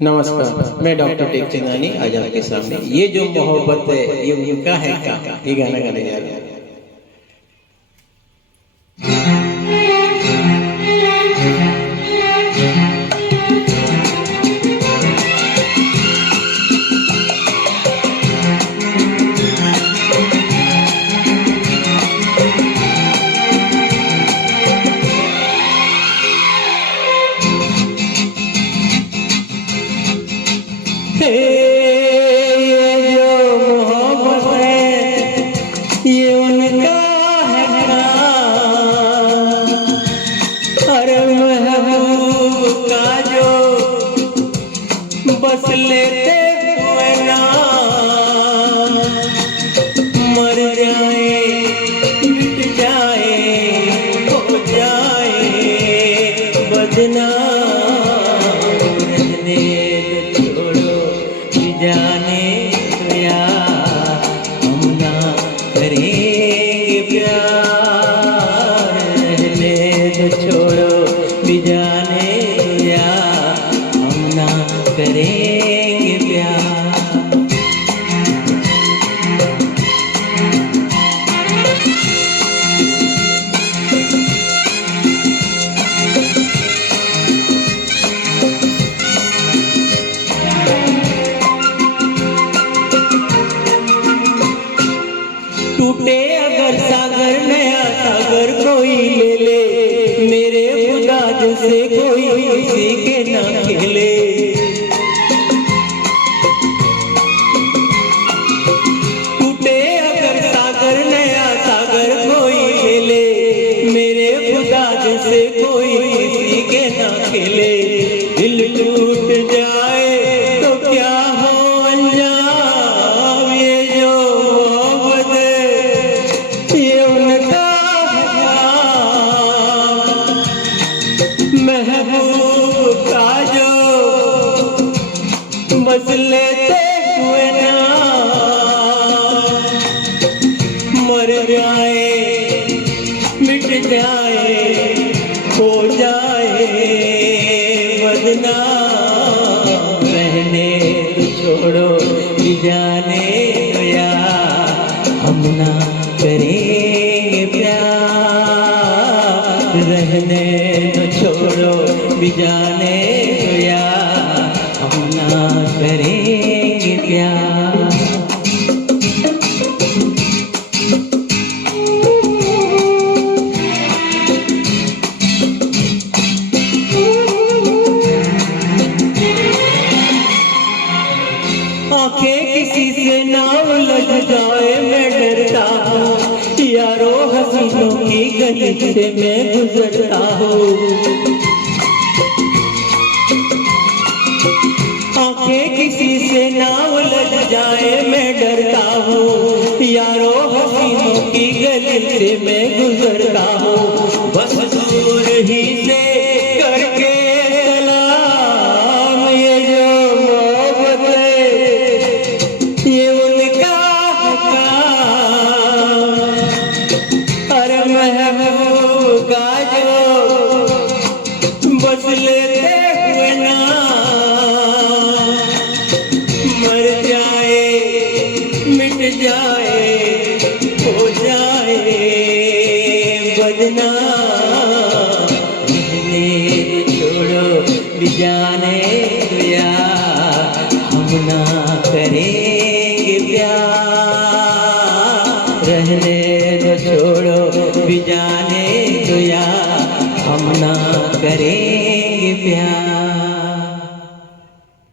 नमस्कार, मैं doctor take Chandani आज आपके सामने ये जो मोहब्बत है ये उनका है क्या ये गाना गाने जा रहा हूँ। ये जो मोहब्बत है ये उनका है ना, अरे महबूब का जो बस लेते हुए ना मर जाए मिट जाए हो जाए बदनाम जाने तो यार हम ना करेंगे प्यार, रहने तो छोड़ो भी जाने तो यार हम ना करेंगे प्यार। टूटे अगर सागर नया सागर कोई ले ले, मेरे खुदा जैसे कोई किसी के ना खेले। टूटे अगर सागर नया सागर कोई ले ले, मेरे खुदा जैसे कोई किसी के ना खेले। दिल टूट जाए तो क्या हो अंजाम, ये जो महबूब का जो बस लेते हुए ना मर जाए मिट जाए हो जाए बदनाम, रहने तो छोड़ो भी जाने तो यार हम ना करेंगे प्यार, रहने तो छोड़ो भी जाने तो यार हम ना करेंगे प्यार। आंखें किसी से ना उलझ जाए मैं डरता हूँ, यारो हसीनों की गली से मैं गुजरता हूँ। आंखें किसी से ना उलझ जाए मैं डरता हूँ, यारो हसीनों की गली से मैं गुजरता हूँ। बस दूर ही से करके सलाम, ये जो मोहब्बत है ये उनका काम, अरे महबूब का जो बस लेते हुए ना मर जाए मिट जाए हो जाए बदनाम, रहने छोड़ो भी जाने तो यार हम ना करेंगे प्यार, रहने तो छोड़ो भी जाने तो यार हम ना करेंगे प्यार।